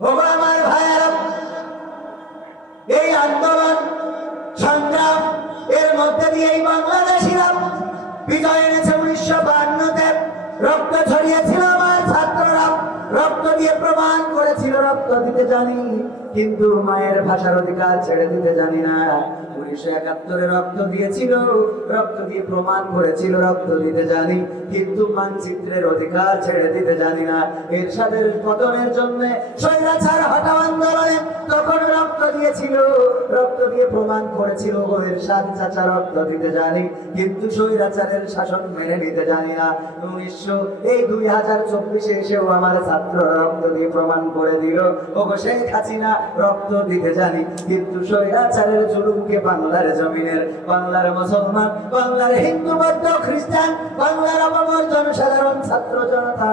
ওগো আমার ভাইয়েরা, এই আন্দোলন সংগ্রাম এর মধ্যে দিয়েই বাংলাদেশিরা বিজয় এনেছে। 1952-তে রক্ত ছড়িয়েছিল আমার ছাত্ররা, রক্ত দিয়ে প্রমাণ করেছিল রক্ত দিতে জানি, কিন্তু মায়ের ভাষার অধিকার ছেড়ে দিতে জানি না। 1971-এ রক্ত দিয়েছিল, রক্ত দিয়ে প্রমাণ করেছিল রক্ত দিতে জানি, কিন্তু মানচিত্রের অধিকার ছেড়ে দিতে জানি না। এরশাদের পতনের জন্য স্বৈরাচার হটাও আন্দোলনে তখন রক্ত দিয়েছিল, রক্ত দিয়ে প্রমাণ করেছিল এরশাদ চাচা রক্ত দিতে জানি, কিন্তু স্বৈরাচারের শাসন মেনে নিতে জানি না। 2024-এ এসেও আমার ছাত্র রক্ত দিয়ে প্রমাণ করে দিল ওগো শেখ হাসিনা রক্ত দিতে জানি, কিন্তু স্বৈরাচারের জুলুমকে বাংলার জমিনের, বাংলার মুসলমান, বাংলার হিন্দু, বৌদ্ধ, খ্রিস্টান, বাংলার অপমর জনসাধারণ, ছাত্র জনতা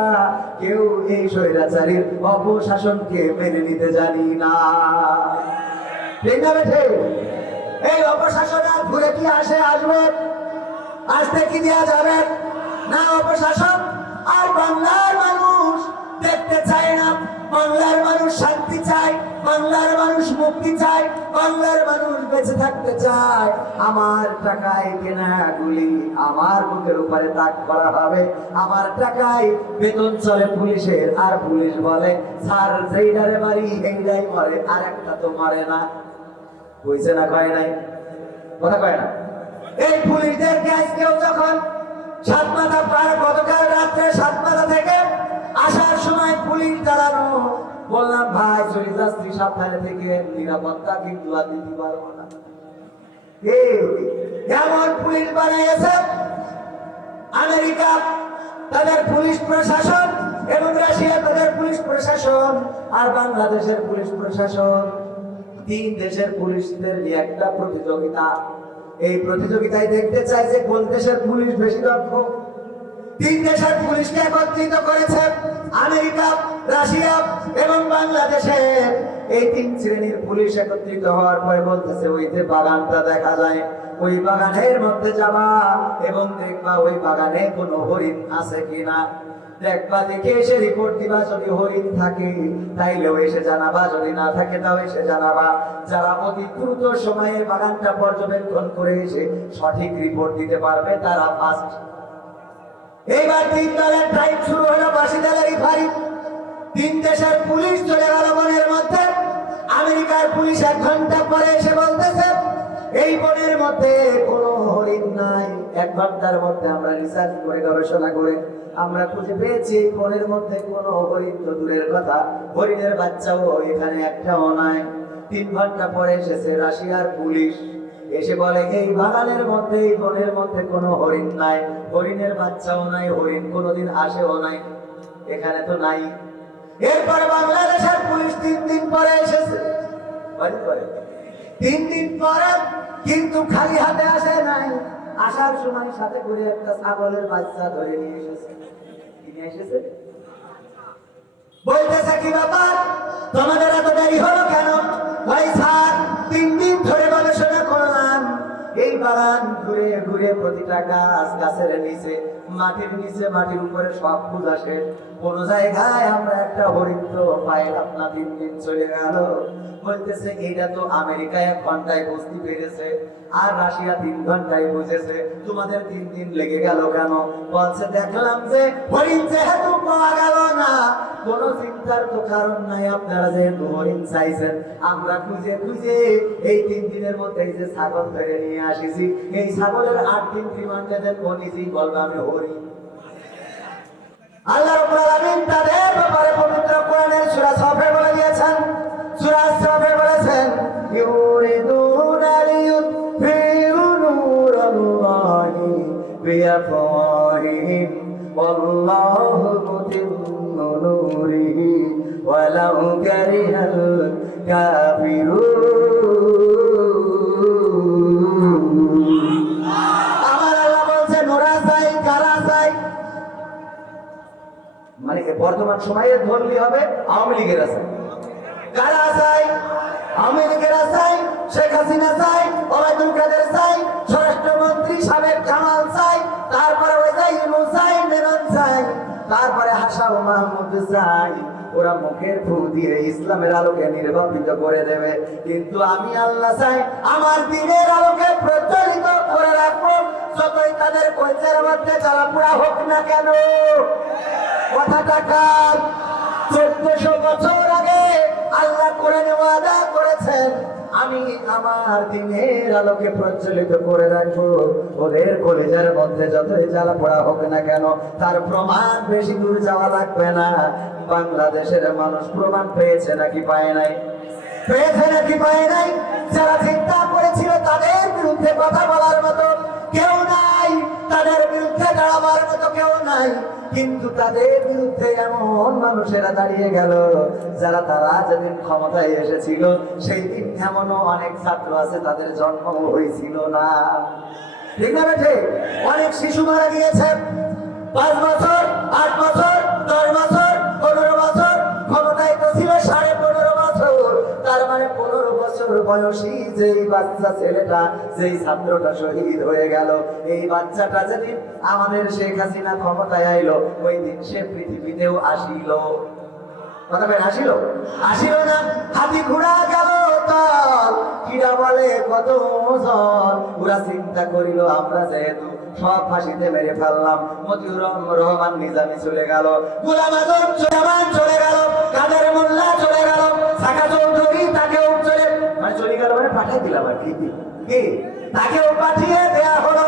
কেউ এই স্বৈরাচারীর অপশাসনকে মেনে নিতে জানি না। ঠিক না বেঠে? এই অপশাসন আর ঘুরে কি আসবে? আসতে কি দেওয়া যাবে না? অপশাসন আর বাংলার মানুষ দেখতে চায় না। বাংলার মানুষ শান্তি চায়, বাংলার মানুষ মুক্তি চায়, বাংলার মানুষ বেঁচে থাকতে চায়। আমার টাকায় কেনা গুলি আমার বুকের উপরে তাক করা হবে, আমার টাকায় বেতন চলে পুলিশের, আর পুলিশ বলে স্যার যেইটারে মারি এইটাই মরে, আর একটা তো মরে না। কইছে না কয় নাই? কথা কয় না? এই পুলিশদেরকে আজকেও যখন সাতমাথা পার, গতকাল রাত্রে সাতমাথা থেকে আসার সময় পুলিশ দাঁড়ানো, বললাম ভাই চলে যাচ্ছি সাবধানে থেকে, নিরাপত্তা কিন্তু আর দিতে পারবো না। এমন পুলিশ বানিয়েছে আমেরিকা তাদের পুলিশ প্রশাসন এবং রাশিয়া তাদের পুলিশ প্রশাসন আর বাংলাদেশের পুলিশ প্রশাসন, তিন দেশের পুলিশদের নিয়ে একটা প্রতিযোগিতা। এই প্রতিযোগিতায় দেখতে চাই যে কোন দেশের পুলিশ বেশি দক্ষ। তিন দেশের পুলিশকে একত্রিত করেছে আমেরিকা, রাশিয়া এবং বাংলাদেশের। এই তিন শ্রেণীর পুলিশ একত্রিত হওয়ার পরে বলতেছে ওই যে বাগানটা দেখা যায়, ওই বাগানের মধ্যে যাবা এবং দেখবা ওই বাগানে কোনো হরিণ আছে কিনা। দেখবা, দেখে এসে রিপোর্ট দিবা, যদি হরিণ থাকে তাইলেও এসে জানাবা, যদি না থাকে তাও এসে জানাবা। যারা অতি দ্রুত সময়ের বাগানটা পর্যবেক্ষণ করে এসে সঠিক রিপোর্ট দিতে পারবে তারা ফার্স্ট। এইবার 3 দলের ড্রাইভ শুরু হলো, 82 দলেরই ফাঁড়ি। 3 দেশের পুলিশ চলে গেল বনের মধ্যে। আমেরিকার পুলিশ 1 ঘন্টা পরে এসে বলতেছে এই বনের মধ্যে কোনো হরিণ নাই। 1 ঘন্টার মধ্যে আমরা রিসার্চ করে গবেষণা করে আমরা খুঁজে পেয়েছি এই বনের মধ্যে কোনো হরিণ তো দূরের কথা, হরিণের বাচ্চাও এখানে একটাও নাই। 3 ঘন্টা পরে এসেছে রাশিয়ার পুলিশ, এসে বলে এই বাগানের মধ্যে, এই বনের মধ্যে কোনো হরিণ নাই, হরিণের বাচ্চাও নাই, হরিণ কোনোদিন আসেও নাই, এখানে তো নাই। এরপর বাংলাদেশের পুলিশ 3 দিন পরে এসেছে, 3 দিন পরে, কিন্তু খালি হাতে আসে নাই। আসার সময় সাথে করে একটা ছাগলের বাচ্চা ধরে নিয়ে এসেছে। কি নিয়ে এসেছে? বলতেছে কি ব্যাপার, তোমাদের এত দেরি হলো কেন? ভাই স্যার 3 দিন ধরে গবেষণা করলাম, এই বাগান ঘুরে ঘুরে প্রতিটা গাছ, গাছের নিচে, মাটির নিচে, মাটির উপরে সব ফুল আসে, কোন জায়গায় আমরা একটা হরিণ তো পাইলাম না। 3 দিন চলে গেল। বলতেছে এটা তো আমেরিকা 1 ঘন্টায় বুঝতে পেরেছে আর রাশিয়া 3 ঘন্টায় বুঝেছে, তোমাদের 3 দিন লেগে গেল কেন? বলছে দেখলাম যে হরিণ যেহেতু পাওয়া গেল না, কোন চিন্তার তো কারণ নাই, আপনারা যেহেতু হরিণ চাইছেন, আমরা খুঁজে খুঁজে এই 3 দিনের মধ্যে এই যে ছাগল ধরে নিয়ে আসিছি, এই ছাগলের 8 দিন রিমান্ডে দেন, ও নিজেই বলবে আমি হরিণ। আল্লাহ রাব্বুল আলামিন তাদের ব্যাপারে পবিত্র কোরআনের সূরা সফে বলে দিয়েছেন, সূরা সফে বলেছেন ইউরিদুনা লিয়ুতফিউ নূরাল্লাহি বিআফওয়াহিহিম ওয়াল্লাহু মুতিম্মু নূরিহি ওয়ালাউ কারিহাল কাফিরুন। আমার আল্লাহ বলছে নোরা চাই, কারা চাই, মানে বর্তমান সময়ে ধরলি হবে আওয়ামী লীগের আছে, কারা চাই? আওয়ামী লীগের চাই, শেখ হাসিনা চাই, ওবায়দুল কাদের চাই, স্বরাষ্ট্রমন্ত্রী সাবেক কামাল চাই, তারপরে ওই যে ইউনূস চাই, মেনন চাই, তারপরে হাসান মাহমুদ চাই, ওরা মুখের ফু দিয়ে ইসলামের আলোকে নির্বাপিত করে দেবে, কিন্তু আমি আল্লাহ চাই আমার দ্বীনের আলোকে প্রজ্বলিত করে রাখবো, যতই তাদের কলচার মধ্যে জ্বালাপোড়া হোক না কেন। কথাটা কার? 1400 বছর আগে আল্লাহ কোরআনে ওয়াদা করেছেন, আমি আমার দ্বীনের আলোকে প্রজ্বলিত করে রাখবো, ওদের কলিজার মধ্যে যতই জ্বালাপোড়া হোক না কেন। তার প্রমাণ বেশি দূর যাওয়া লাগবে না। বাংলাদেশের মানুষ প্রমাণ পেয়েছে নাকি পায় নাই? পেয়েছে নাকি পায় নাই? যারা চিন্তা করেছিল তাদের বিরুদ্ধে কথা বলার মতো কেউ নাই, তাদের বিরুদ্ধে দাঁড়াবার মতো কেউ নাই, কিন্তু তাদের বিরুদ্ধে এমন মানুষেরা দাঁড়িয়ে গেল যারা তারা যেদিন ক্ষমতায় এসেছিল সেই দিন এমনও অনেক ছাত্র আছে তাদের জন্ম হয়েছিল না। ঠিক না বেঠে? অনেক শিশু মারা গিয়েছে 5 বছর, 8 বছর, 10 বছর, 15 বছর, ক্ষমতায় তো ছিল 15.5 বছর। তার মানে 15 বছর বয়সী যেই বাচ্চা ছেলেটা, যেই ছাত্রটা শহীদ হয়ে গেল, এই বাচ্চাটা যেদিন আমাদের শেখ হাসিনা ক্ষমতায় আইলো ওই দিন সে পৃথিবীতেও আসিল। কথা বের আসিল? আসিল না। হাতি ঘোড়া গেল তল, কিরা বলে কত ওজন। ওরা চিন্তা করিল আমরা যেহেতু সব ফাঁসিতে মেরে ফেললাম, মতিউর রহমান নিজামী চলে গেল, গোলাম আজম চলে গেল, কাদের মোল্লা চলে গেল, সাকা চৌধুরী তাকেও চলে গেল, মানে পাঠিয়ে দিলাম আর কি, তাকেও পাঠিয়ে দেয়া হলো।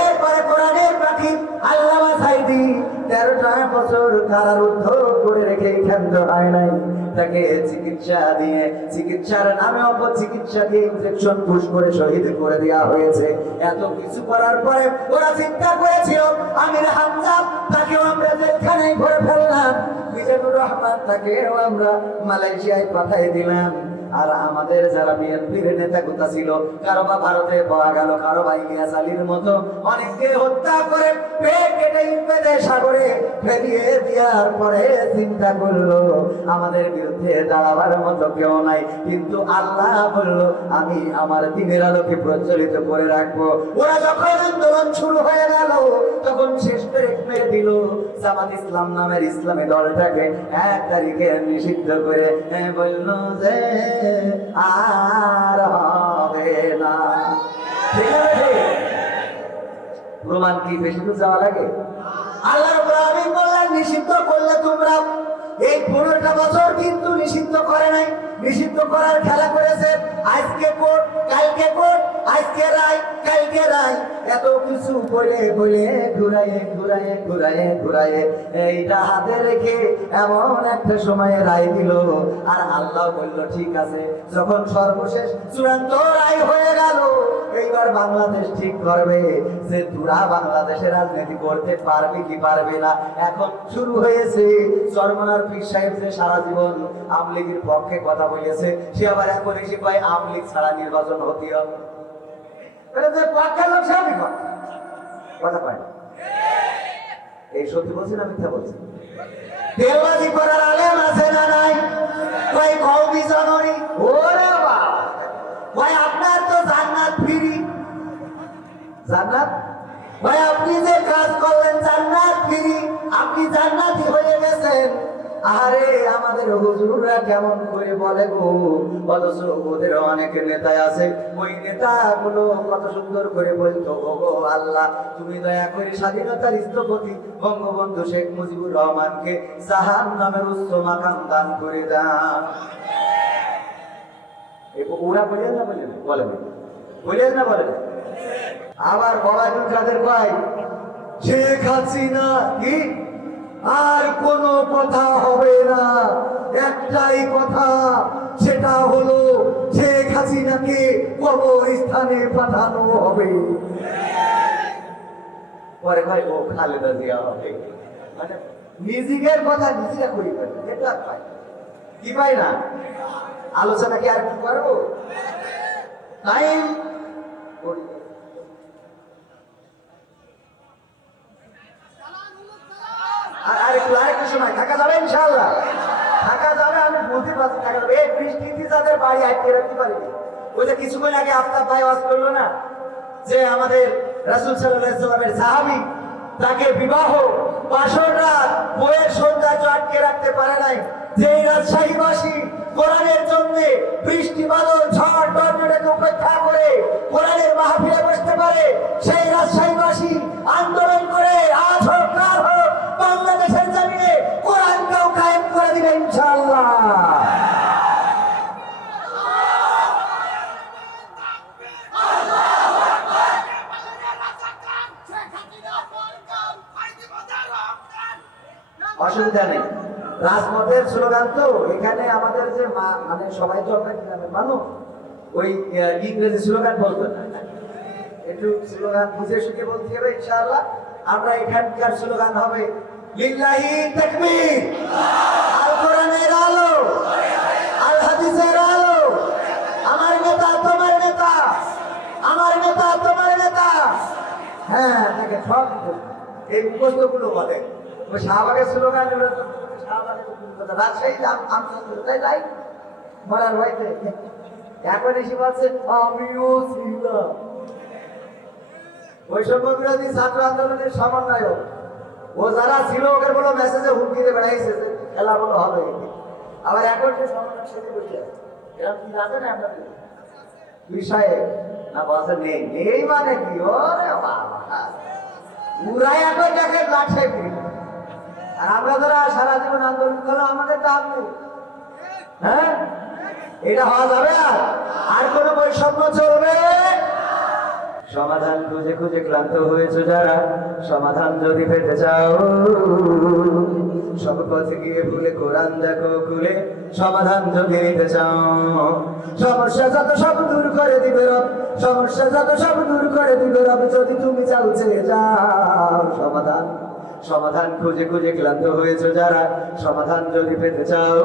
এরপরে কোরআনের পাখি আল্লামা সাইদি 13টা বছর কারারুদ্ধ করে রেখে ক্ষান্ত হয় নাই। তাকে চিকিৎসা দিয়ে, চিকিৎসার নামে অপচিকিৎসা দিয়ে ইনজেকশন পুশ করে শহীদ করে দেওয়া হয়েছে। এত কিছু করার পরে ওরা চিন্তা করেছিল আমির হামজা তাকেও আমরা জেলখানায় ভরে ফেললাম, মিজানুর রহমান তাকেও আমরা মালয়েশিয়ায় পাঠিয়ে দিলাম। আর আমাদের যারা বিএনপির নেতা গোতা ছিল, কারো বা ভারতে পাওয়া গেল, কারো বা ইলিয়াস আলীর মতো অনেককে হত্যা করে পেট কেটে ইংরেজের সাগরে ফেলিয়ে দেওয়ার পরে চিন্তা করলো আমাদের বিরুদ্ধে দাঁড়াবার মতো কেউ নাই, কিন্তু আল্লাহ বললো আমি আমার দ্বীনের আলোকে প্রজ্বলিত করে রাখবো। ওরা যখন আন্দোলন শুরু হয়ে গেল তখন শেষ মেরে দিল জামাত ইসলাম নামের ইসলামী দলটাকে 1 তারিখে নিষিদ্ধ করে বললো যে আর হবে না। প্রমাণ কি বেশি দূর যাওয়া লাগে? আল্লাহ রাব্বুল আলামিন বললেন নিষিদ্ধ করলে তোমরা, এই 15টা বছর কিন্তু নিষিদ্ধ করে নাই, নিষিদ্ধ করার খেলা করেছে। আজকে কোর্ট, কালকে কোর্ট, আজকে রায়, কালকে রায়, এত কিছু বলে বলে ঘুরায়ে এইটা হাতে রেখে এমন একটা সময়ে রায় দিল। আর আল্লাহ বলল ঠিক আছে, যখন সর্বশেষ চূড়ান্ত রায় হয়ে গেল এইবার বাংলাদেশ ঠিক করবে যে তোরা বাংলাদেশে রাজনীতি করতে পারবি কি পারবে না। এখন শুরু হয়েছে। চরমনার পীর সাহেব যে সারা জীবন আওয়ামী লীগের পক্ষে কথা বলেছে, সে আবার এখন এসে কয় আওয়ামী লীগ ছাড়া নির্বাচন হতে হবে। কথা পায় এই সত্যি বলছি না মিথ্যা বলছি? তেলবাজি করার আলেম আছে না নাই? কয় কওমি জননী, ওরে বাবা, ভাই আপনার তো জান্নাত ফ্রি। জান্নাত ভাই আপনি যে কাজ করলেন জান্নাত ফ্রি, আপনি জান্নাতি হয়ে গেছেন। আরে আমাদের হুজুররা কেমন করে বলে গো, অথচ ওদের অনেক নেতা আছে, ওই নেতাগুলো কত সুন্দর করে বলতো ওগো আল্লাহ তুমি দয়া করে স্বাধীনতার স্থপতি বঙ্গবন্ধু শেখ মুজিবুর রহমানকে জাহান্নামের উচ্চ মাকাম দান করে দাও। ওরা বলেন না বলেন না বলেন। আবার বড়াইল কাদের ভাই শেখ হাসিনা কি আর কোনো কথা হবে না, একটাই কথা, সেটা হলো শেখ হাসিনাকে কবরস্থানে পাঠানো হবে। পরে ভাই ও খালেদা জিয়া হবে, মানে নিজের কথা নিজেরা করি পারি, এটা পাই কি পাই না। আলোচনা কি আর কি করবো? টাইম আরেকটু সময় থাকা যাবে, ইনশাআল্লাহ থাকা যাবে। আমি বলতে পারছি থাকা যাবে। এই বৃষ্টিতে যাদের বাড়ি আটকে রাখতে পারিনি, ওই যে কিছুক্ষণ আগে আফতাব ভাই ওয়াজ করলো না যে আমাদের রাসূল সাল্লাল্লাহু আলাইহি সাল্লামের সাহাবী, তাকে বিবাহ 5 রাত বইয়ের সৌন্দর্য আটকে রাখতে পারে নাই, যে রাজশাহীবাসী কোরআনের জন্য বৃষ্টি বাদল ঝড় টর্নেডোকে উপেক্ষা করে কোরআনের মাহফিলে বসতে পারে, সেই রাজশাহীবাসী আন্দোলন করে আজ হোক কাল হোক বাংলাদেশের জমিনে কোরআনকেও কায়েম করে দিবে ইনশাআল্লাহ। অসুবিধা নেই, রাজপথের স্লোগান তো এখানে আমাদের যে মানে সবাই তো আমরা মানুষ ওই ইংরেজি স্লোগান বলতো না, একটু স্লোগান বুঝে শুনে বলতে হবে ইনশাআল্লাহ। আমরা এখানকার স্লোগান হবে লিল্লাহি তাকবীর, আল কোরআনের আলো, আল হাদিসের আলো, আমার নেতা তোমার নেতা, আমার নেতা তোমার নেতা। হ্যাঁ দেখে সব এই মুখস্থগুলো বলে ওই শাহবাগের স্লোগান, রাজশাহী তাই তাই বলার ভয়তে এখন এসে বলছে আমিও ছিলাম। বৈষম্য বিরোধী ছাত্র আন্দোলনের সমন্বয়ক ও যারা ছিল ওকে বলো মেসেজে হুমকি দিয়ে বেড়াইছে যে খেলা বলো হবে, আবার এখন যে সমন্বয় সেটি বসে এরকম কি জানেন আপনাদের বিষয়ে না বলছে নেই নেই মানে কি ওরে বাবা পুরাই এখন দেখে লাঠে আর আমরা যারা সারা জীবন আন্দোলন করলাম আমাদের দাম নেই। হ্যাঁ এটা হওয়া যাবে আর কোন বৈষম্য চলবে? সমাধান খুঁজে খুঁজে ক্লান্ত হয়েছে যারা, সমাধান যদি পেতে চাও সব পথে গিয়ে ভুলে কোরআন দেখো খুলে, সমাধান যদি নিতে চাও সমস্যা যত সব দূর করে দিবে রব, সমস্যা যত সব দূর করে দিবে রব যদি তুমি চাও চেয়ে যাও সমাধান। সমাধান খুঁজে খুঁজে ক্লান্ত হয়েছে যারা, সমাধান যদি পেতে চাও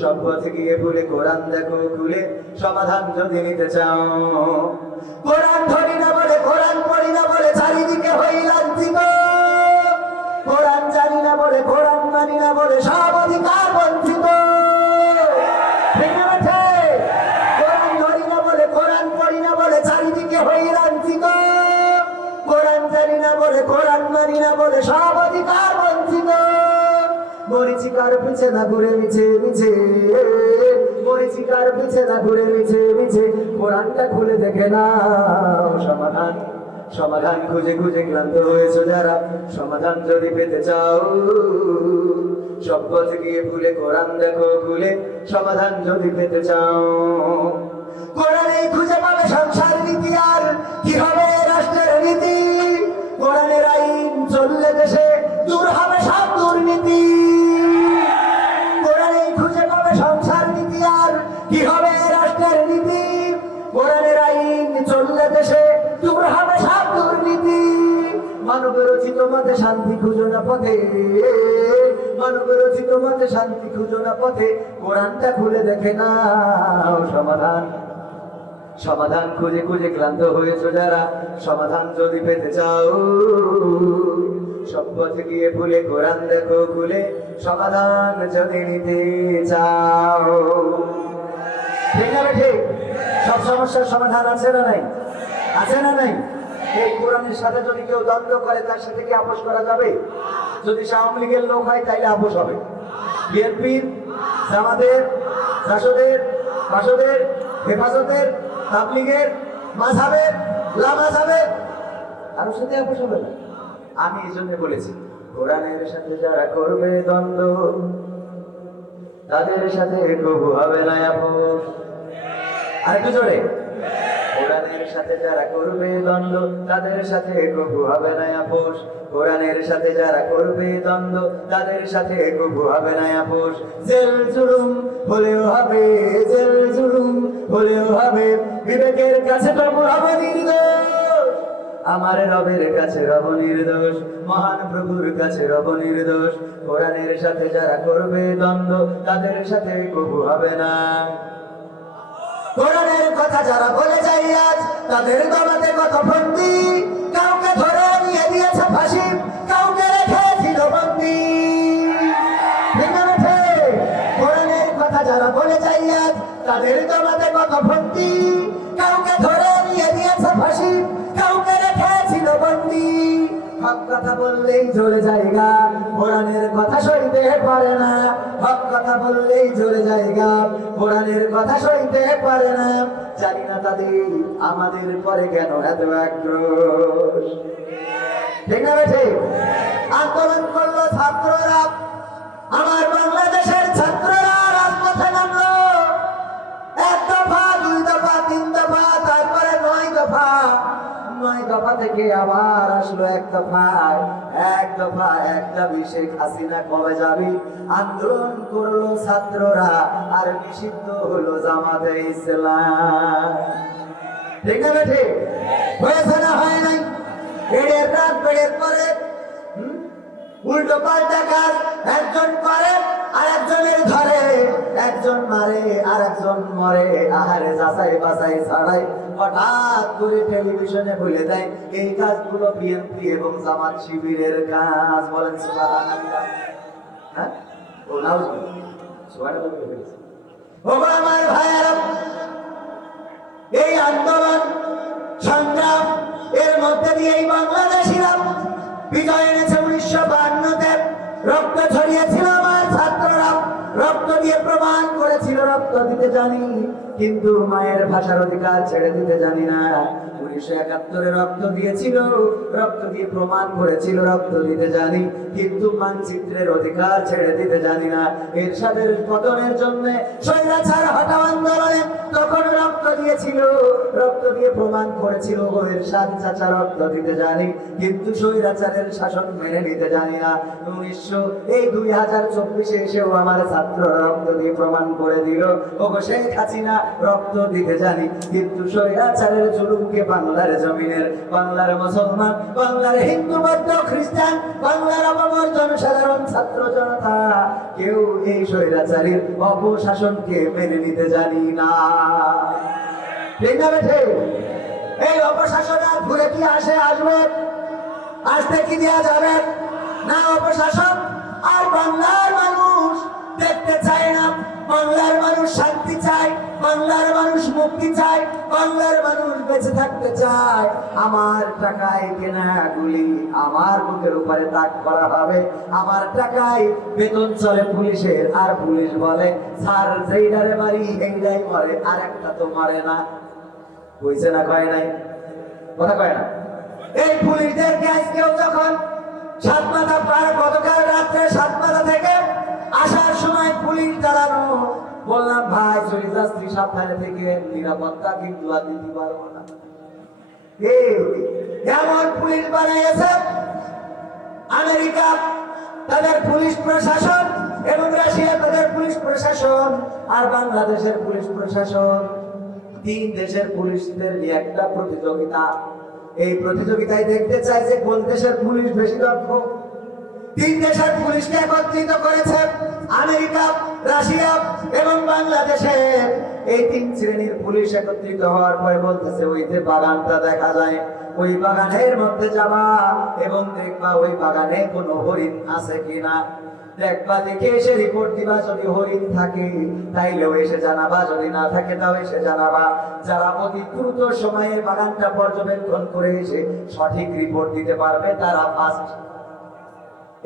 সব পথে গিয়ে ভুলে কোরআন দেখো খুলে, সমাধান যদি নিতে চাও। কোরআন ধরি না বলে কোরআন পড়ি না বলে চারিদিকে হই লাঞ্ছিত, কোরআন জানি না বলে কোরআন মানি না বলে সব অধিকার বঞ্চিত। কোরআন ধরি না বলে কোরআন পড়ি না বলে চারিদিকে হই লাঞ্ছিত, কোরআন জানি না বলে কোরআন মানি না বলে সব অধিকার বঞ্চিত। মরিচিকার পিছে না ঘুরে মিছে মিছে, মরিচিকার পিছে না ঘুরে মিছে মিছে, কোরআনটা খুলে দেখে না সমাধান। সমাধান খুঁজে খুঁজে ক্লান্ত হয়েছে যারা, সমাধান যদি পেতে চাও সব পথে গিয়ে ভুলে কোরআন দেখো খুলে, সমাধান যদি পেতে চাও। কোরআনে খুঁজে পাবে সংসার নীতি আর কি হবে রাষ্ট্রের নীতি, কোরআনের আইন চললে দেশে দূর হবে সব দুর্নীতি। কোরআনে খুঁজে পাবে সংসার নীতি আর কি হবে রাষ্ট্রের নীতি, কোরআনের আইন চললে দেশে দূর হবে সব দুর্নীতি। মানব রচিত মতে শান্তি খুঁজো না পথে, মানব রচিত মতে শান্তি খুঁজো না পথে, কোরআনটা খুলে দেখে না সমাধান। সমাধান খুঁজে খুঁজে ক্লান্ত হয়েছে যারা, সমাধান যদি পেতে চাও সব পথে গিয়ে ভুলে কোরআন দেখো খুলে, সমাধান যদি নিতে চাও। ঠিক না ঠিক? সব সমস্যার সমাধান আছে না নাই? আছে না নাই? এই কোরআনের সাথে যদি কেউ দ্বন্দ্ব করে তার সাথে কি আপোষ করা যাবে? যদি সে আওয়ামী লীগের লোক হয় তাইলে আপোষ হবে, বিএনপির, জামাতের, জাসদের, বাসদের, হেফাজতের, তাবলীগের, মাযহাবের, লামাযহাবের আর সাথে আপোষ হবে না। আমি এই জন্য বলেছি কোরআনের সাথে যারা করবে দ্বন্দ্ব তাদের সাথে কবু হবে না আপোষ। আরেকটু জোরে, কোরআনের সাথে যারা করবে দ্বন্দ্ব তাদের সাথে কবু হবে না আপোষ, কোরআনের সাথে যারা করবে দ্বন্দ্ব তাদের সাথে কবু হবে না আপোষ। জেল জুলুম হলেও হবে, জেল জুলুম হলেও হবে, বিবেকের কাছে তবু হবে নির্দোষ, আমার রবের কাছে রব নির্দোষ, মহান প্রভুর কাছে রব নির্দোষ। কোরআনের সাথে যারা করবে দ্বন্দ্ব তাদের সাথে কবু হবে না। কোরআনের কথা যারা বলে যায় আজ তাদের দলাতে কত বন্দী, কাউকে ধরে নিয়ে দিয়েছে ফাঁসি, কাউকে রেখেছিল বন্দী। কোরআনের কথা যারা বলে যায় আজ তাদের দলাতে কত বন্দী, কাউকে ধরে নিয়ে দিয়েছে ফাঁসি, কাউকে রেখেছিল বন্দী। হক কথা বললেই জ্বলে জায়গা, কোরআনের কথা সইতে পারে না। হক কথা বললেই জ্বলে জায়গা, কোরআনের কথা সইতে পারে না। জানি না তাদের আমাদের পরে কেন এত আক্রোশ। ঠিক না বেঠে? আন্দোলন করলো ছাত্ররা, আমার বাংলাদেশের ছাত্ররা রাজপথে নামলো। 1 দফা, 2 দফা, 3 দফা, তারপরে 9 দফা। 9 দফা থেকে আবার আসলো 1 দফায়। 1 দফা, 1 দাবি, শেখ হাসিনা কবে যাবি? আন্দোলন করলো ছাত্ররা, আর নিষিদ্ধ হলো জামাতে ইসলাম। ঠিক না বেঠে? হয়েছে না হয় নাই? বেড়ের রাত বেড়ের পরে উল্টো পাল্টা কাজ একজন করে আর একজনের ধরে, একজন মারে আর একজন মরে। আহারে যাচাই বাছাই ছাড়াই হঠাৎ করে টেলিভিশনে বলে দেয় এই কাজগুলো বিএনপি এবং জামাত শিবিরের কাজ। বলেন সুবহানাল্লাহ। হ্যাঁ, ও নাও সুবহানাল্লাহ বলেছে। ওগো আমার ভাইয়েরা, এই আন্দোলন সংগ্রাম এর মধ্যে দিয়েই বাংলাদেশিরা বিজয় এনেছে। 1952-তে রক্ত ছড়িয়েছিল আমার ছাত্ররা, রক্ত দিয়ে প্রমাণ করেছিল রক্ত দিতে জানি, কিন্তু মায়ের ভাষার অধিকার ছেড়ে দিতে জানি না। 1971-এ রক্ত দিয়েছিল, রক্ত দিয়ে প্রমাণ করেছিল রক্ত দিতে জানি, কিন্তু মানচিত্রের অধিকার ছেড়ে দিতে জানি না। এরশাদের পতনের জন্য স্বৈরাচার হটাও আন্দোলনে তখন রক্ত দিয়েছিল, রক্ত দিয়ে প্রমাণ করেছিল এরশাদ চাচা রক্ত দিতে জানি, কিন্তু স্বৈরাচারের শাসন মেনে নিতে জানি না। 2024-এ এসেও আমার ছাত্র রক্ত দিয়ে প্রমাণ করে দিল ওগো শেখ হাসিনা রক্ত দিতে জানি, কিন্তু স্বৈরাচারের জুলুমকে বাংলার জমিনের, বাংলার মুসলমান, বাংলার হিন্দু, বৌদ্ধ, খ্রিস্টান, বাংলার অবমর জনসাধারণ, ছাত্র জনতা কেউ এই স্বৈরাচারীর অপশাসনকে মেনে নিতে জানি না। ঠিক না বেঠে? এই অপশাসন আর ঘুরে কি আসবে? আসতে কি দেওয়া যাবে না? অপশাসন আর বাংলার মানুষ দেখতে চায় না। বাংলার মানুষ শান্তি চায়, বাংলার মানুষ মুক্তি চায়, বাংলার মানুষ বেঁচে থাকতে চায়। আমার টাকায় কেনা গুলি আমার বুকের উপরে তাক করা হবে, আমার টাকায় বেতন চলে পুলিশের, আর পুলিশ বলে স্যার যেইটারে মারি এইটাই মরে, আর একটা তো মরে না। কইছে না কয় নাই? কথা কয় না? এই পুলিশদেরকে আজকেও যখন সাতমাথা পার, গতকাল রাত্রে সাতমাথা থেকে আসার সময় পুলিশ দাঁড়ানো, বললাম ভাই চলে যাচ্ছি সাবধানে থেকে, নিরাপত্তা কিন্তু আর দিতে পারবো না। এমন পুলিশ বানিয়েছে আমেরিকা তাদের পুলিশ প্রশাসন এবং রাশিয়া তাদের পুলিশ প্রশাসন আর বাংলাদেশের পুলিশ প্রশাসন, 3 দেশের পুলিশদের নিয়ে একটা প্রতিযোগিতা। এই প্রতিযোগিতায় দেখতে চায় যে কোন দেশের পুলিশ বেশি দক্ষ। 3 দেশের পুলিশকে একত্রিত করেছে আমেরিকা, রাশিয়া এবং বাংলাদেশের। এই 3 শ্রেণীর পুলিশ একত্রিত হওয়ার পরে বলতেছে ওই যে বাগানটা দেখা যায়, ওই বাগানের মধ্যে যাবা এবং দেখবা ওই বাগানে কোনো হরিণ আছে কিনা। দেখবা, দেখে এসে রিপোর্ট দিবা, যদি হরিণ থাকে তাইলেও এসে জানাবা, যদি না থাকে তাও এসে জানাবা। যারা অতি দ্রুত সময়ের বাগানটা পর্যবেক্ষণ করে এসে সঠিক রিপোর্ট দিতে পারবে তারা ফার্স্ট।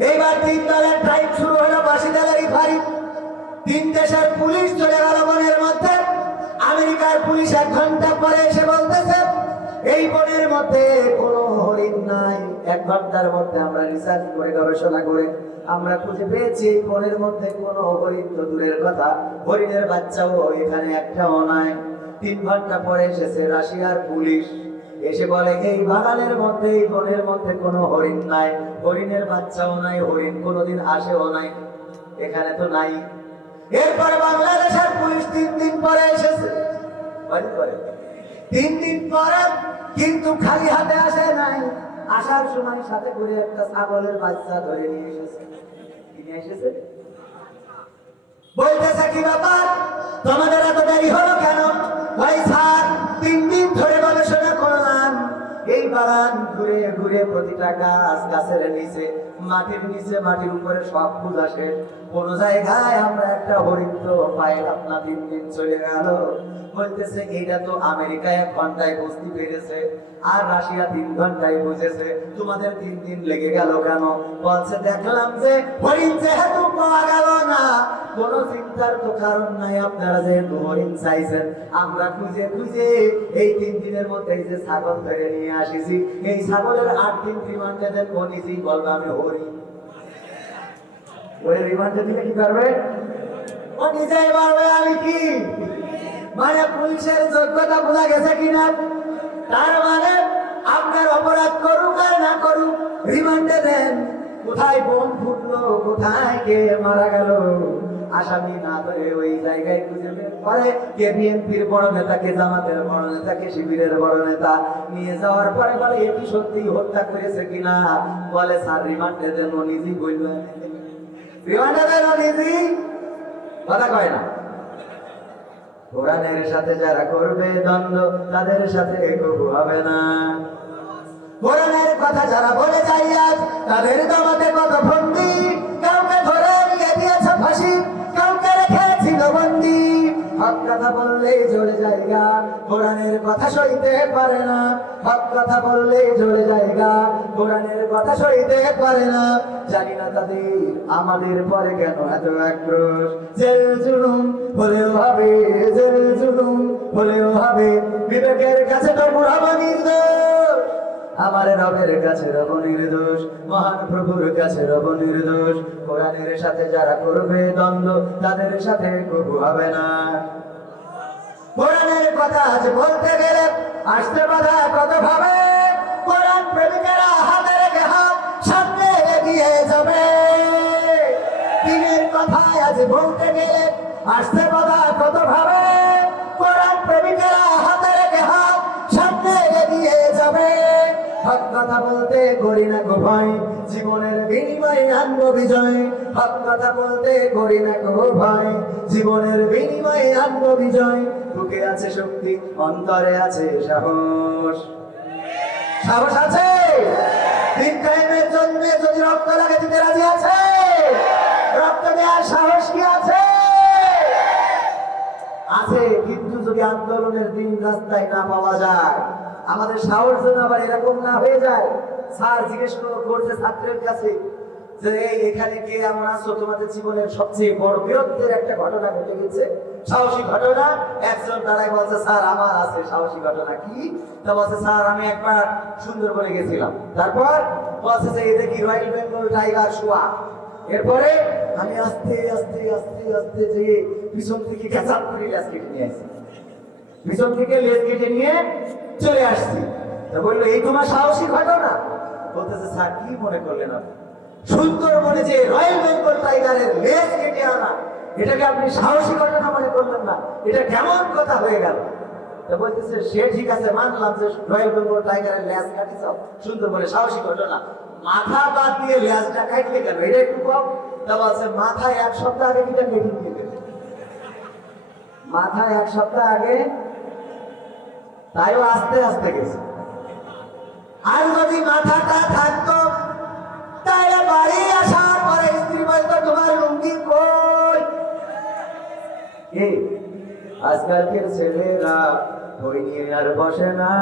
এইবার 3 দলের ড্রাইভ শুরু হলো, 82 দলেরই ফাঁড়ি। 3 দেশের পুলিশ চলে গেল বনের মধ্যে। আমেরিকার পুলিশ 1 ঘন্টা পরে এসে বলতেছে এই বনের মধ্যে কোনো হরিণ নাই। 1 ঘন্টার মধ্যে আমরা রিসার্চ করে গবেষণা করে আমরা খুঁজে পেয়েছি এই বনের মধ্যে কোনো হরিণ তো দূরের কথা, হরিণের বাচ্চাও এখানে একটাও নাই। 3 ঘন্টা পরে এসেছে রাশিয়ার পুলিশ, এসে বলে এই বাগানের মধ্যে, এই বনের মধ্যে কোনো হরিণ নাই, হরিণের বাচ্চাও নাই, হরিণ কোনোদিন আসেও নাই, এখানে তো নাই। এরপর বাংলাদেশের পুলিশ 3 দিন পরে এসেছে, 3 দিন পরে, কিন্তু খালি হাতে আসে নাই। আসার সময় সাথে করে একটা ছাগলের বাচ্চা ধরে নিয়ে এসেছে। কি নিয়ে এসেছে? বলতেছে কি ব্যাপার, তোমাদের এত দেরি হলো কেন? ভাই স্যার 3 দিন ধরে গবেষণা করলাম, এই বাগান ঘুরে ঘুরে প্রতিটা গাছ, গাছের নিচে, মাটির নিচে, মাটির উপরে সব খুঁজা শেষ, কোন জায়গায় আমরা একটা হরিণ তো পাইলাম না, 3 দিন চলে গেল। বলতেছে এটা তো আমেরিকা 1 ঘন্টায় বুঝতে পেরেছে, আর রাশিয়া 3 ঘন্টায় বুঝেছে, তোমাদের 3 দিন লেগে গেল কেন? বলছে দেখলাম যে হরিণ যেহেতু পাওয়া গেল না, কোন চিন্তার তো কারণ নাই, আপনারা যে হরিণ চাইছেন, আমরা খুঁজে খুঁজে এই 3 দিনের মধ্যে এই যে ছাগল ধরে নিয়ে আসিছি, এই ছাগলের 8 দিন রিমান্ডে দেন, ও নিজেই বলবে আমি হরিণ। ওই রিমান্ডে দিলে কি করবে? ও নিজেই বলবে আমি কি। মানে পুলিশের যোগ্যতা বোঝা গেছে কিনা? তার মানে আপনার অপরাধ করুক আর না করুক, রিমান্ডে দেন। কোথায় বোম ফুটলো, কোথায় কে মারা গেল, আসামি না ধরে ওই জায়গায় খুঁজে বের করে কে বিএনপির বড় নেতা, কে জামাতের বড় নেতা, কে শিবিরের বড় নেতা, নিয়ে যাওয়ার পরে বলে এটি সত্যি হত্যা করেছে কিনা, বলে স্যার রিমান্ডে দেন। ও নিজেই বলবে রিমান্ডে দেন, ও নিজেই কথা কয় না। কোরআনের সাথে যারা করবে দ্বন্দ্ব, তাদের সাথে কবু হবে না। কোরআনের কথা যারা বলে যায় আজ, তাদের দমাতে কত ফন্দি, কাউকে ধরে নিয়ে দিয়েছে ফাঁসি, কাউকে রেখেছিল বন্দি। হক কথা বললেই জ্বলে জায়গা, কোরআনের কথা সইতে পারে না। হক কথা বললেই জ্বলে জায়গা, কোরআনের কথা সইতে পারে না। জানি না তাদের আমাদের পরে কেন এত আক্রোশ, জেল জুলুম হলেও হবে, জেল জুলুম হলেও হবে, বিবেকের কাছে তো বুড়াবো নির্দোষ, আমার রবের কাছে রব নির্দোষ, মহান প্রভুর কাছে রব নির্দোষ। কোরআনের সাথে যারা করবে দ্বন্দ্ব, তাদের সাথে কবু হবে না। কোরআনের কথা আজ বলতে গেলে আসতে বাধা কত ভাবে, কোরআন প্রেমিকেরা হাতে রেখে হাত সামনে এগিয়ে যাবে। দিনের কথা আজ বলতে গেলে আসতে বাধা কত ভাবে, কোরআন প্রেমিকেরা হাতে রেখে হাত সামনে এগিয়ে যাবে। হক কথা বলতে করি না গো ভয়, জীবনের বিনিময়ে আনবো বিজয়। হক কথা বলতে করি না গো ভয়, জীবনের বিনিময়ে আনবো বিজয়। বুকে আছে শক্তি, অন্তরে আছে সাহস। সাহস আছে? দিন কায়েমের জন্য যদি রক্ত লাগে দিতে রাজি আছে? রক্ত দেওয়ার সাহস কি আছে? আছে, কিন্তু যদি আন্দোলনের দিন রাস্তায় না পাওয়া যায়, আমাদের সাহস যেন আবার এরকম না হয়ে যায়। স্যার জিজ্ঞেস করছে ছাত্রের কাছে যে এখানে কে এমন আছো, তোমাদের জীবনের সবচেয়ে বড় বীরত্বের একটা ঘটনা ঘটে গেছে, সাহসী ঘটনা? একজন দাঁড়ায় বলছে স্যার আমার আছে সাহসী ঘটনা। কি? তা বলছে স্যার আমি একবার সুন্দরবনে গেছিলাম, তারপর বলছে যে এটা কি রয়্যাল বেঙ্গল টাইগার শোয়া, এরপরে আমি আস্তে আস্তে আস্তে আস্তে যে পিছন থেকে ক্যাচাপ করে লেজ কেটে নিয়ে আসছি, পিছন থেকে লেজ কেটে নিয়ে চলে আসছি। তা বললো এই তোমার সাহসী ঘটনা? বলতেছে স্যার কি মনে করলেন আপনি, সুন্দরবনে যে রয়্যাল বেঙ্গল টাইগারের লেজ কেটে আনা, এটাকে আপনি সাহসী ঘটনা মনে করলেন না? এটা কেমন কথা হয়ে গেল? তা বলতেছে সে ঠিক আছে মানলাম যে রয়্যাল বেঙ্গল টাইগারের লেজ কাটিছ, সুন্দরবনে সাহসী ঘটনা, মাথা বাদ দিয়ে লেজটা কাটলে কেন, এটা একটু কম। তা বলছে মাথায় 1 সপ্তাহ আগে কিটা কেটে নিয়ে গেছে, মাথায় 1 সপ্তাহ আগে, তাইও আস্তে আস্তে গেছে। আর যদি মাথাটা থাকতো তাহলে বাড়ি আসার পরে স্ত্রী বলতো তোমার লুঙ্গি কই? আজকালকের ছেলেরা বই নিয়ে আর বসে না,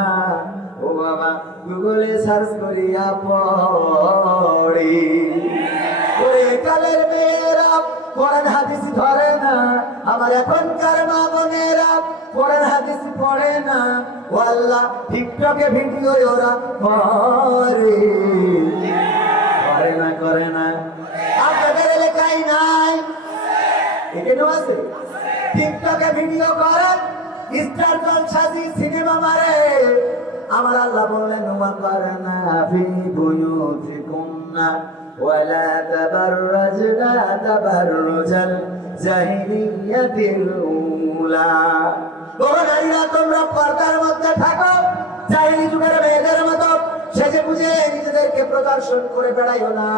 ও বাবা গুগলে সার্চ করিয়া পড়ি। ওরে কালের মেয়েরা কোরআন হাদিস ধরে না, আমার এখনকার মা বোনেরা কোরআন হাদিস পড়ে না। ও আল্লাহ টিকটকে ভিডিও ওরা করে না, করে না। আপনাদের এলাকায় নাই? এখানেও আছে। টিকটকে ভিডিও করেন, স্টার জল সাজি সিনেমা মারে। আমার আল্লাহ বললেন ওয়া কারনা ফি বুয়ুতিকুন্না ওয়ালা তাবাররাজনা তাবাররুজাল জাহিলিয়াতিল উলা। ও নারীরা তোমরা পর্দার মধ্যে থাকো, জাহিলি যুগের মেয়েদের মতো সেজে বুঝে নিজেদেরকে প্রদর্শন করে বেড়াইও না।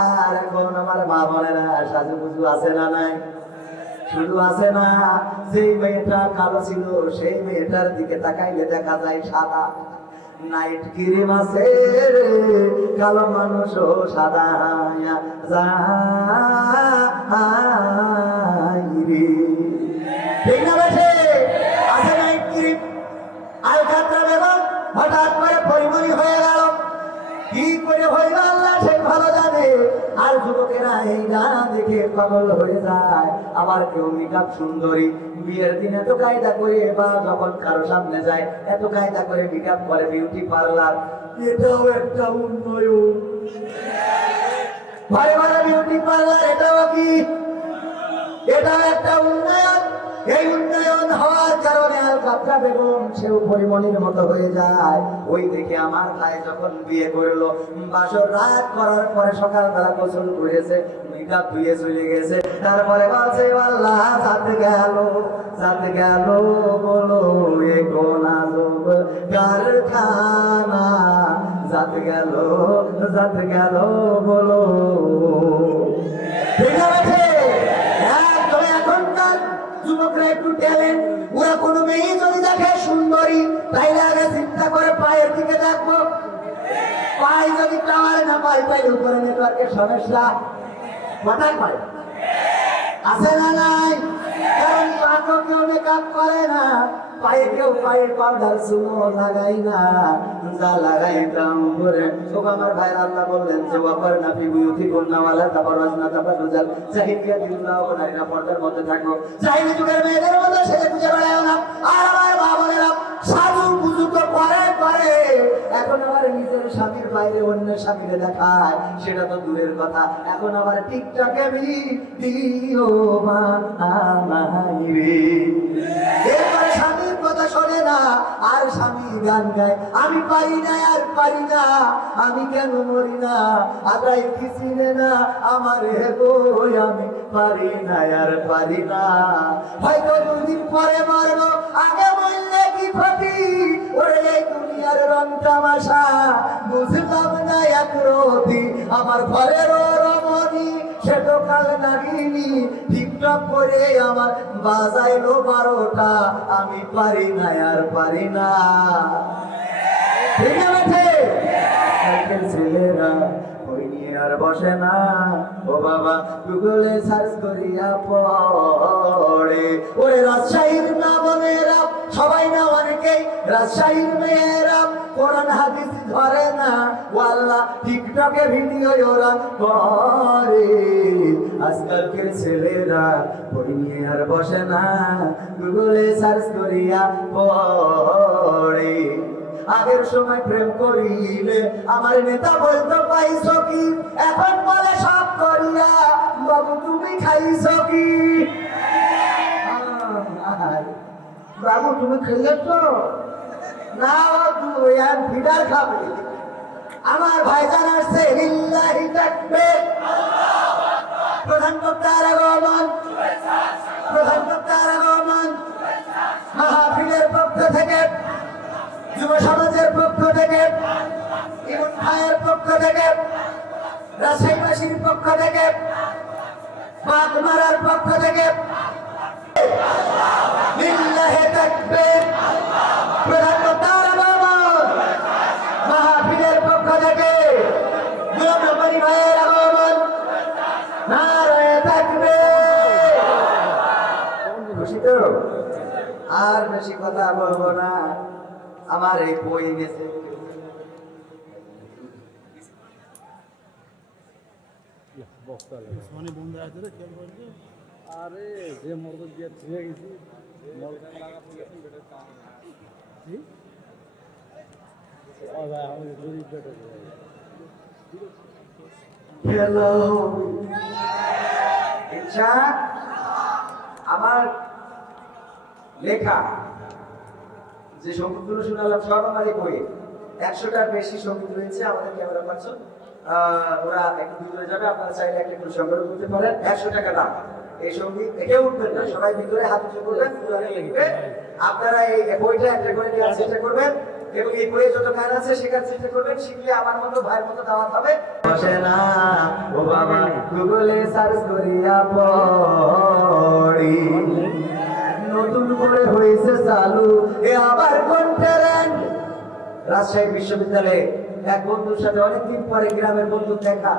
আর এখন আমার মা বোনেরা সাজুগুজু আছে না নাই? শুধু আছে না, যেই মেয়েটা কালো ছিল সেই মেয়েটার দিকে তাকাইলে দেখা যায় সাদা, নাইট ক্রিম আছে রে, কালো মানুষ সাদা যায় রে। ঠিক না বেশে আছে নাইট ক্রিম। আলকাতরা বেগম হঠাৎ করে পরিমণি হয়ে গেল। কি করে হইল আল্লাহ সে ভালো জানে। আর যুবকেরা এই না দেখে পাগল হয়ে যায়। আবার কেউ মেকআপ সুন্দরী বিয়ের দিন এত কায়দা করে, বা যখন কারো সামনে যায় এত কায়দা করে মেকআপ করে, বিউটি পার্লার। এটাও একটা উন্নয়ন। ভাই ভাই বিউটি পার্লার এটাও কি? এটাও একটা উন্নয়ন। এই উন্নয়ন হওয়ার কারণে আলকাতরা বেগম সেও পরিমণির মতো হয়ে যায়। ওই থেকে আমার ভাই যখন বিয়ে করলো, বাসর রাত করার পরে সকালবেলা গোসল করেছে, মেকআপ ধুয়ে চলে গেছে। তারপরে বলছে আল্লাহ যাতে গেল বলো এ কোন আজব কারখানা, যাতে গেল বলো। ঠিক আছে, এখনকার যুবকরা একটু ট্যালেন্ট। ওরা কোনো মেয়ে যদি দেখে সুন্দরী, তাইলে আগে চিন্তা করে পায়ের দিকে দেখবো। পায়ে যদি টাওয়ার না পাই, পাইলে উপরে নেটওয়ার্কের সমস্যা। কোথায় পাই আছে না নাই? কারণ পাকও কেউ মেকআপ করে না, পায়ে কেউ পায়ের পাউডার চুনো লাগাই না। যা লাগাইতাম করে সব আমার ভাইয়ের আল্লাহ বললেন যে ওয়াফার নাফি বুয়ুতি কন্যাওয়ালা তারপর রাজনা তারপর রোজাল জাহিদকে দিল্লাহ ও নারীরা পর্দার মধ্যে থাকো। জাহিদি যুগের মেয়েদের মধ্যে সেটা খুঁজে বেড়ায় না। আর আমার মা বোনেরা সাধু পুজো তো করে, এখন আবার নিজের স্বামীর বাইরে অন্য স্বামীরে দেখায়, সেটা তো দূরের কথা। এখন আবার টিকটকে ভিডিও বানাই রে। এরপরে স্বামীর কথা শোনে না, আর স্বামী গান গায়, আমি পারি না আর পারি না, আমি কেন মরি না, আদায় কি চিনে না আমার বই, আমি পারি না আর পারি না। হয়তো দুদিন পরে মরবো, আগে মরলে কি ক্ষতি? ওরে এই দুনিয়ার রং তামাশা বুঝলাম না এক রতি, আমার ঘরের রমণী সে তো কাল নাগিনি, টিকটক করে আমার বাজাইলো 12টা, আমি পারি না আর পারি না। ঠিক আছে, ছেলেরা ওই নিয়ে আর বসে না। ও বাবা গুগলে সার্চ করিয়া পড়ে। ওরে রাজশাহীর না বোনেরা সবাই না, অনেকেই রাজশাহীর মেয়েরা কোরআন হাদিস ধরে না, ওয়াল্লাহ টিকটকে ভিডিও ওরা করে। আজকালকের ছেলেরা বই নিয়ে আর বসে না, গুগলে সার্চ করিয়া পড়ে। আগের সময় প্রেম করিলে আমার নেতা বলতো পাইছো কি, এখন বলে সব করিয়া বাবু তুমি খাইছো কি? বাবু তুমি খেয়েছো না? তুই আর ভিড়ার খাবে। আমার ভাইজান আসছে, লিল্লাহি তাকবীর। প্রধান বক্তার আগমন, মাহফিলের পক্ষ থেকে, যুব সমাজের পক্ষ থেকে, ইমন ভাইয়ের পক্ষ থেকে, রাজশাহীবাসীর পক্ষ থেকে, বাগমারার পক্ষ থেকে লিল্লাহি তাকবীর। প্রধান বক্তার আগমন, মাহফিলের পক্ষ থেকে গোলাম রব্বানী ভাইয়ের আগমন, নারায়ে তাকবীর। খুশি তো? আর বেশি কথা বলবো না, আমার এই বই গেছে। আরে যে মর্দ দিয়ে ধুয়ে গেছি আমার লেখা যে সঙ্গীতগুলো শোনালাম সব আমার এই বইয়ে। 100টার বেশি সঙ্গীত রয়েছে। আমাদের ক্যামেরা পারসন ওরা একটু ভিতরে যাবে, আপনারা চাইলে একটা একটু সংগ্রহ করতে পারেন। 100 টাকা দাম। এই সঙ্গীত কেউ উঠবেন না, সবাই ভিতরে হাত উঁচু করবেন, আপনারা এই বইটা একটা করে নেওয়ার চেষ্টা করবেন এবং এই বইয়ে যত গান আছে শেখার চেষ্টা করবেন। শিখলে আমার মতো ভাইয়ের মতো দাওয়াত হবে। বসে না ও বাবা গুগলে সার্চ করিয়া পড়ি, নতুন করে হয়েছে চালু এ আবার কোন ট্রেন্ড, রাজশাহী বিশ্ববিদ্যালয়ে এক বন্ধুর সাথে অনেকদিন পরে গ্রামের বন্ধুর দেখা।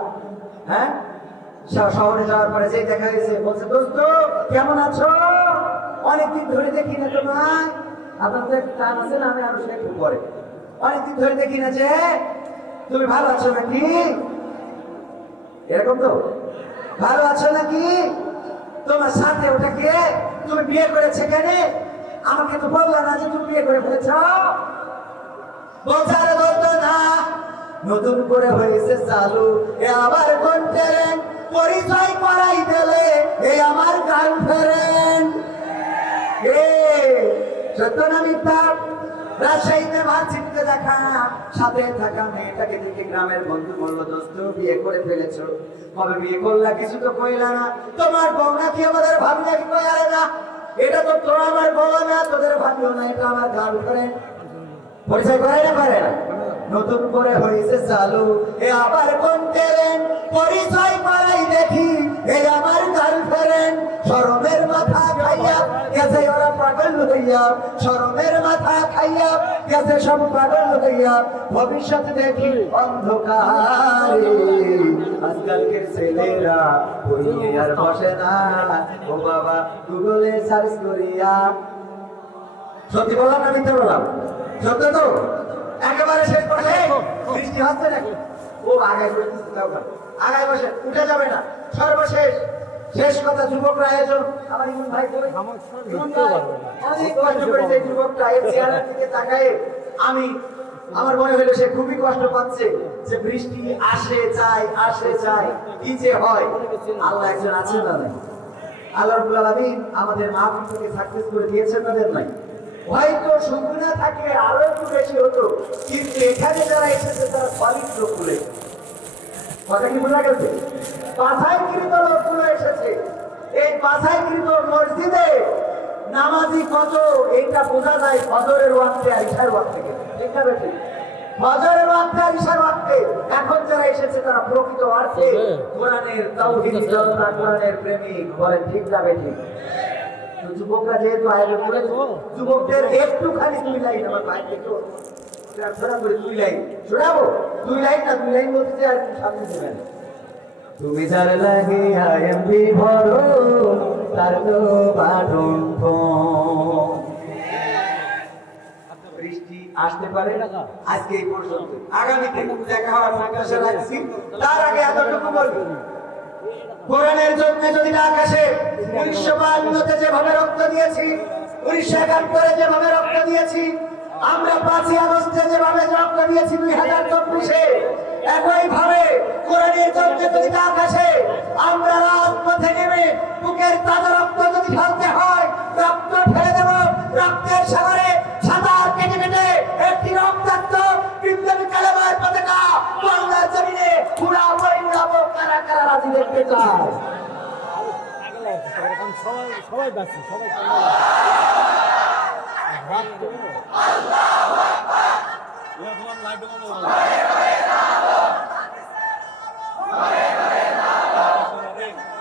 হ্যাঁ, শহরে যাওয়ার পরে যে দেখা হয়েছে, বলছে দোস্ত কেমন আছো, অনেকদিন ধরে দেখি না তোমায়। আপনাদের টান আছে না, আমি আলোচনা একটু পরে। অনেকদিন ধরে দেখি না, যে তুমি ভালো আছো নাকি, এরকম তো, ভালো আছো নাকি, তোমার সাথে ওটা কে, তুমি বিয়ে করেছে কেন, আমাকে তো বললা না যে তুমি বিয়ে করে ফেলেছ। বোঝার মতো না, নতুন করে হয়েছে চালু, এ আবার কন্টেন্ট, পরিচয় করাই দিলে এই আমার গার্লফ্রেন্ড। এ সত্য না মিথ্যা? রাজশাহীতে ভার্সিটিতে দেখা, সাথে থাকা মেয়েটাকে দেখে গ্রামের বন্ধু বললো, দোস্ত বিয়ে করে ফেলেছো, কবে বিয়ে করলা, কিছু তো কইলা না, তোমার বউ নাকি আমাদের ভাবি নাকি, কই আরে না, এটা তো তোর আমার বউ না, তোদের ভাবিও না, এটা আমার গার্লফ্রেন্ড। পরিচয় করাই না পারে না, নতুন করে হয়েছে চালু, এ আবার কন্টেন্ট, পরিচয় করাই দেখি এই আমার গার্লফ্রেন্ড। শরমের মাথা খাইয়া গেছে ওরা পাগল হইয়া, শরমের মাথা খাইয়া গেছে সব পাগল হইয়া, ভবিষ্যৎ দেখি অন্ধকারে, আজকালকের ছেলেরা বইয়ে আর বসে না, ও বাবা গুগলে সার্চ করিয়া। সত্যি বললাম না মিথ্যা বললাম? সত্য তো? একেবারে শেষ করলে বৃষ্টি হচ্ছে নাকি, ও আগায় করতেছে, আগায় বসে উঠে যাবে না। সর্বশেষ শেষ কথা, যুবকরা আয়োজন, আমার ইমন ভাই কই? ইমন ভাই অনেক কষ্ট করেছে এই যুবকটা, এই চেহারার দিকে তাকায় আমি, আমার মনে হলো সে খুবই কষ্ট পাচ্ছে, যে বৃষ্টি আসে যায় আসে যায়, কি যে হয়। আল্লাহ একজন আছেন না নাই? আল্লাহ রাব্বুল আলামিন আমাদের মাহফিলকে সাকসেস করে দিয়েছেন না দেন নাই? হয়তো শুধু না থাকে আরো একটু বেশি হতো, কিন্তু এখানে যারা এসেছে তারা সলিড লোকগুলো, কথা কি বোঝা গেছে? বাছাইকৃত লোকগুলো এসেছে। এই বাছাইকৃত মসজিদে নামাজি কত, এইটা বোঝা যায় ফজরের ওয়াক্তে আর ইশার ওয়াক্তে, ঠিক না বেশি? ফজরের ওয়াক্তে আর ইশার ওয়াক্তে এখন যারা এসেছে তারা প্রকৃত অর্থে কোরআনের তাওহীদ জনতা, কোরআনের প্রেমিক, বলেন ঠিক না বেশি? যুবকরা যেহেতু আয়োজন করেছে, যুবকদের একটুখানি 2 লাইন আমার ভাই একটু প্রার্থনা করে 2 লাইন শোনাবো। 2 লাইন না, 2 লাইন বলতে আর কি সামনে দেবেন। তুমি যার লাগে আইএমবি ভরো, তার তো বাটন ফোন। বৃষ্টি আসতে পারে আজকে এই পর্যন্ত, আগামীতে দেখা হওয়ার প্রত্যাশা রাখছি। তার আগে এতটুকু বলবো, কোরআনের জন্য যদি ডাক আসে, 1952-তে যেভাবে রক্ত দিয়েছি, 1971-এ যেভাবে রক্ত দিয়েছি, আমরা 5ই আগস্টে যেভাবে রক্ত দিয়েছি 2024-এ, একই ভাবে কোরআনের জন্য যদি ডাক আসে, আমরা রাজপথে নেমে বুকের তাজা রক্ত যদি ঢালতে হয়, রক্ত ফেলে দেব। রক্তের সাগরে সাঁতার কেটে কেটে একটি রক্তাক্ত বিপ্লবী কালেমার পতাকা বাংলার জমিনে উড়াবো উড়াবো। কারা কারা রাজি দেখতে চায়? সবাই ব্যস্ত, সবাই তোমার লাইট